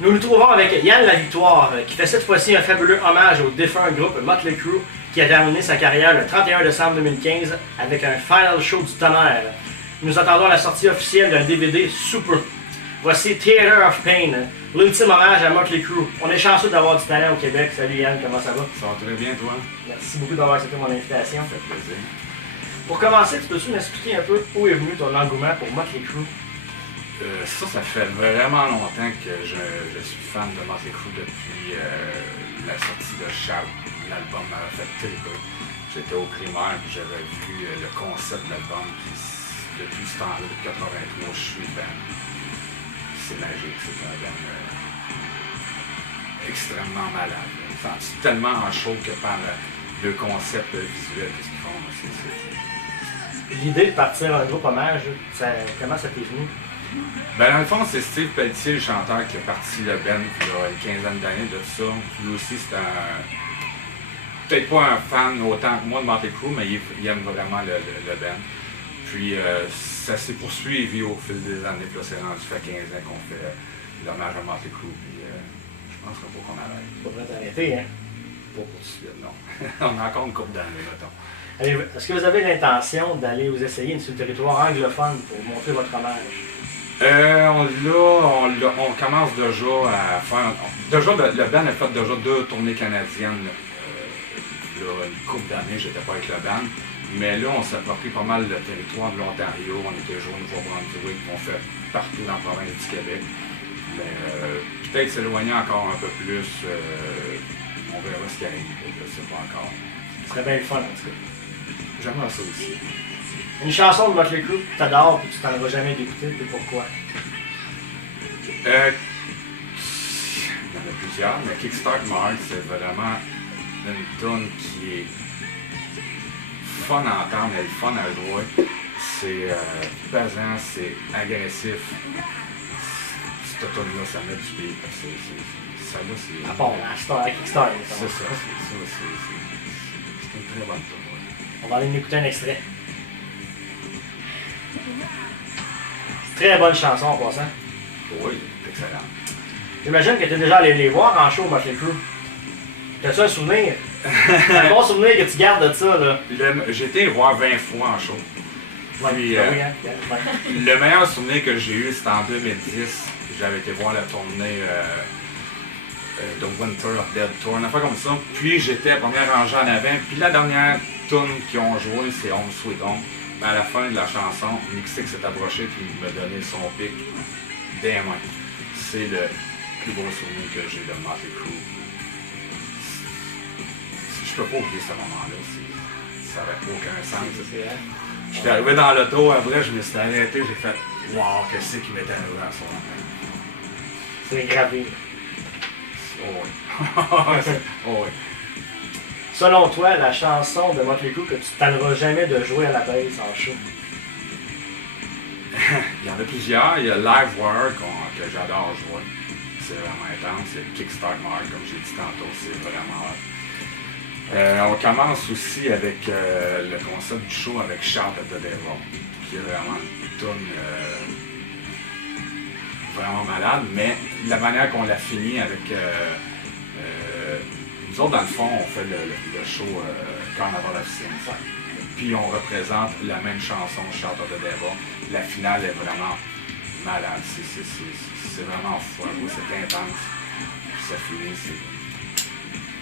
Nous nous trouvons avec Yann Lavictoire, qui fait cette fois-ci un fabuleux hommage au défunt groupe Motley Crue, qui a terminé sa carrière le 31 décembre 2015 avec un final show du tonnerre. Nous attendons la sortie officielle d'un DVD sous peu. Voici Theater of Pain, l'ultime hommage à Motley Crue. On est chanceux d'avoir du talent au Québec. Salut Yann, comment ça va? Ça va très bien, toi? Merci beaucoup d'avoir accepté mon invitation. Ça fait plaisir. Pour commencer, tu peux-tu m'expliquer un peu où est venu ton engouement pour Motley Crue? Ça fait vraiment longtemps que je suis fan de Motley Crue depuis la sortie de Shout. L'album m'avait fait triper. J'étais au primaire et j'avais vu le concept de l'album. Depuis ce temps-là, depuis 83, je suis fan. C'est magique, c'est un album extrêmement malade. C'est tellement en show que par le concept visuel de ce qu'ils font. L'idée de partir un groupe hommage, comment ça t'est venu? Ben dans le fond, c'est Steve Pelletier, le chanteur, qui a parti le band il y a une quinzaine d'années de ça. Lui aussi, c'est peut-être pas un fan autant que moi de Motley Crue, mais il aime vraiment le band. Puis ça s'est poursuivi au fil des années, puis là c'est rendu fait 15 ans qu'on fait l'hommage à Motley Crue, puis je pense pas qu'on arrête. Pas prêt d'arrêter, hein? Pas pour tout de suite, non. On a encore une couple d'années, mettons. Est-ce que vous avez l'intention d'aller vous essayer sur le territoire anglophone pour montrer votre hommage? On commence déjà à faire... Déjà, le band a fait déjà 2 tournées canadiennes. Là, une couple d'années, j'étais pas avec le band. Mais là, on s'approprie pas mal le territoire de l'Ontario. On était joué au Nouveau-Brunswick, on fait partout dans la province du Québec. Mais peut-être s'éloigner encore un peu plus. On verra ce qui arrive. Je ne sais pas encore. Ce serait bien le fun, en tout cas. J'aimerais ça aussi. Une chanson de Motley Crue que tu adores et que tu t'en vas jamais d'écouter, et pourquoi? Il y en a plusieurs, mais Kickstart Mars, c'est vraiment une tune qui est fun à entendre, elle est fun à jouer. C'est pesant, c'est agressif. Cette tune-là, ça met du pied. Ça là, c'est... À part la star, à Kickstart. C'est ça, c'est une très bonne tune. On va aller en écouter un extrait. Très bonne chanson en passant. Oui, c'est excellent. J'imagine que tu es déjà allé les voir en show, Motley Crue. T'as-tu un souvenir? Un bon souvenir que tu gardes de ça, là? J'ai été le voir 20 fois en show. Ouais, Puis, oui, hein? le meilleur souvenir que j'ai eu, c'était en 2010. J'avais été voir la tournée de Winter of Dead Tour, une affaire comme ça. Puis j'étais à la première rangée en avant. Puis la dernière tune qu'ils ont joué, c'est Home Sweet Home. Mais à la fin de la chanson, Nick Six s'est approché et il m'a donné son pic des mains. C'est le plus beau souvenir que j'ai de Motley Crue. Je peux pas oublier ce moment-là. Ça n'avait aucun sens. J'étais arrivé dans l'auto, après je me suis arrêté, j'ai fait « Wow, qu'est-ce qui m'est arrivé à ce moment-là? » C'est gravé. Oh oui. Oh oui. Selon toi, la chanson de Motley Crue que tu t'enleras jamais de jouer à la baisse en show? Il y en a plusieurs. Il y a Live Wire que j'adore jouer. C'est vraiment intense. C'est le Kickstart Mark, comme j'ai dit tantôt. C'est vraiment hot. On commence aussi avec le concept du show avec Shout at the Devil, qui est vraiment une tune vraiment malade, mais la manière qu'on l'a fini avec... nous autres, dans le fond, on fait le show Carnival of Sins. Puis on représente la même chanson, Shout at the Devil. La finale est vraiment malade. C'est vraiment fou, c'est intense. Puis ça finit, c'est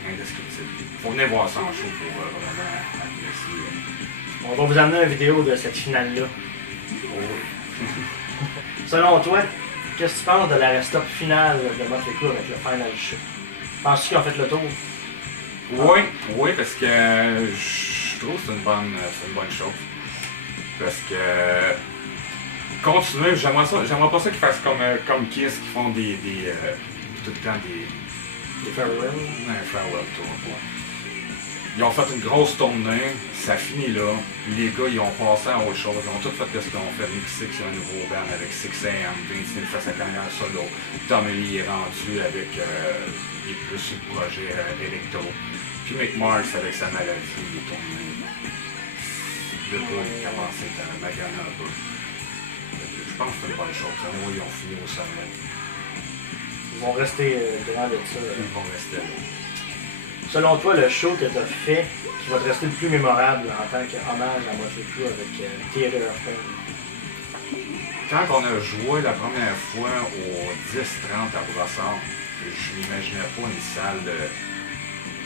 indescriptible. Faut venir voir ça en show pour vraiment apprécier. On va vous amener une vidéo de cette finale-là. Oh. Selon toi, qu'est-ce que tu penses de la restop finale de Motley Crue avec le final show? Penses-tu qu'ils ont fait le tour? Oui, parce que je trouve que c'est une bonne chose. Parce que continuer, j'aimerais pas ça qu'ils fassent comme Kiss, qui font tout le temps des farewell? Un farewell tour. Ouais. Ils ont fait une grosse tournée, ça finit là. Les gars, ils ont passé à autre chose. Ils ont tout fait ce qu'ils ont fait. Nick Six, il y a un nouveau band avec 6AM. Vince Neil fait sa carrière solo. Tommy Lee est rendu avec il est plus sur le projet Electro. Puis Mick Mars avec sa maladie, il est tourné. Le gars, il a commencé à maganer un peu. Je pense que c'est une bonne chose. Moi, ils ont fini au sommet. Ils vont rester devant de ça. Ils vont rester là. Selon toi, le show que tu as fait qui va te rester le plus mémorable en tant qu'hommage à Motley Crue avec Theater of Pain? Quand on a joué la première fois au 10-30 à Brossard, je n'imaginais pas une salle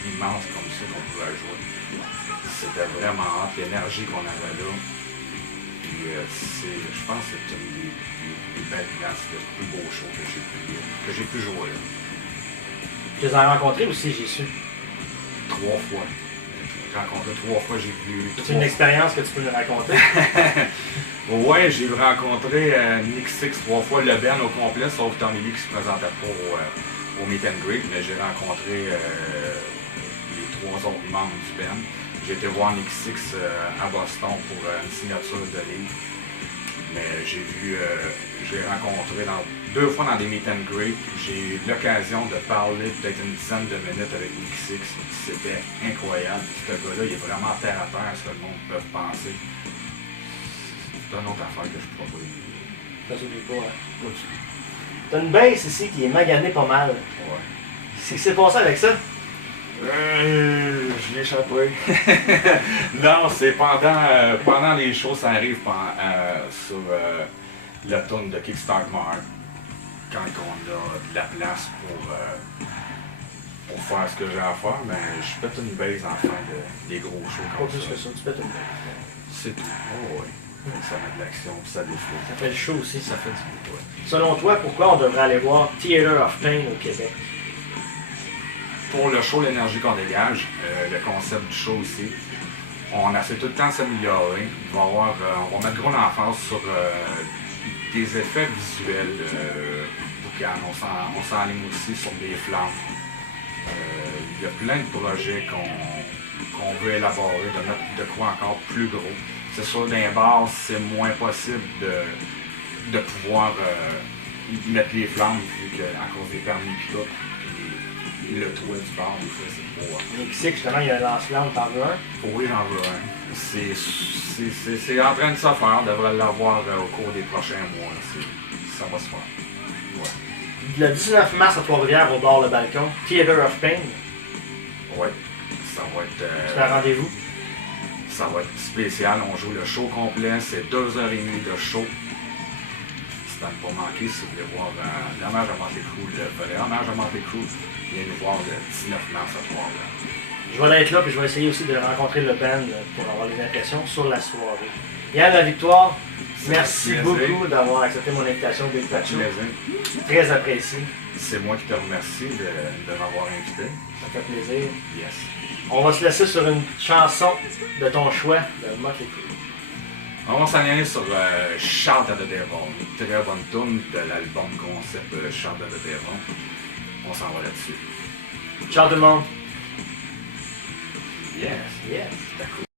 immense comme ça qu'on pouvait jouer. C'était vraiment hâte, l'énergie qu'on avait là. Puis je pense que c'était une des belles places, le plus beau show que j'ai pu jouer. Tu les as rencontrés aussi, j'ai su. 3 fois. J'ai rencontré 3 fois, j'ai vu. C'est une expérience que tu peux nous raconter? Ouais, j'ai rencontré Nick Six 3 fois, le band au complet, sauf Tommy Lee qui se présentait pas au Meet and Greet, mais j'ai rencontré les 3 autres membres du band. J'ai été voir Nick Six à Boston pour une signature de livre. Mais j'ai rencontré 2 fois dans des Meet and Greet. J'ai eu l'occasion de parler peut-être une dizaine de minutes avec Nick Six. C'était incroyable. Ce gars-là, il est vraiment terre à terre, ce que le monde peut penser. C'est une autre affaire que je pourrais pas oublier. Ça s'oublie pas, hein? T'as une baisse ici qui est maganée pas mal. Ouais. C'est que c'est passé avec ça? Je l'ai échappé. Non, c'est pendant les shows, ça arrive sur le tune de Kickstart Mark, quand on a de la place pour faire ce que j'ai à faire, mais je pète une base en fin des gros shows Pas comme plus ça. que ça, tu pètes une baisse. C'est tout. Oh, ouais. Ça met de l'action, puis ça défile. Ça fait le show aussi, ça. Ça fait du bruit. Ouais. Selon toi, pourquoi on devrait aller voir Theater of Pain au Québec? Pour le show, l'énergie qu'on dégage, le concept du show aussi, on essaie tout le temps de s'améliorer. On va mettre gros l'emphase sur des effets visuels boucan. On s'enligne aussi sur des flammes. Il y a plein de projets qu'on veut élaborer, de mettre de quoi encore plus gros. C'est sûr, dans les bars, c'est moins possible de pouvoir mettre les flammes, vu qu'à cause des permis et tout. Le toit du bar, des fois, c'est pas. Nick Six, justement, il y a un lance-flamme, t'en veux un? Oui, j'en veux un. C'est en train de se faire, on devrait l'avoir au cours des prochains mois. Ça va se faire. Ouais. Le 19 mars à Trois-Rivières, au bar Le Balcon, Theater of Pain. Ouais. Ça va être. C'est un rendez-vous. Ça va être spécial. On joue le show complet. C'est 2h30 de show. C'est à ne pas manquer si vous voulez voir l'hommage à Motley Crue, le volet hommage à Motley Crue. Viens nous voir le 19 mars à Trois-Rivières. Je vais être là, puis je vais essayer aussi de rencontrer le band pour avoir des impressions sur la soirée. Yann La Victoire, merci beaucoup d'avoir accepté mon invitation Big Pacho. Très apprécié. C'est moi qui te remercie de m'avoir invité. Ça fait plaisir. Yes. On va se laisser sur une chanson de ton choix de Motley Crue. On va s'en aller sur Shout at the Devil, une très bonne tune de l'album concept Shout at the Devil. On s'en va là-dessus. Ciao tout le monde. Yes. Yes. C'était cool.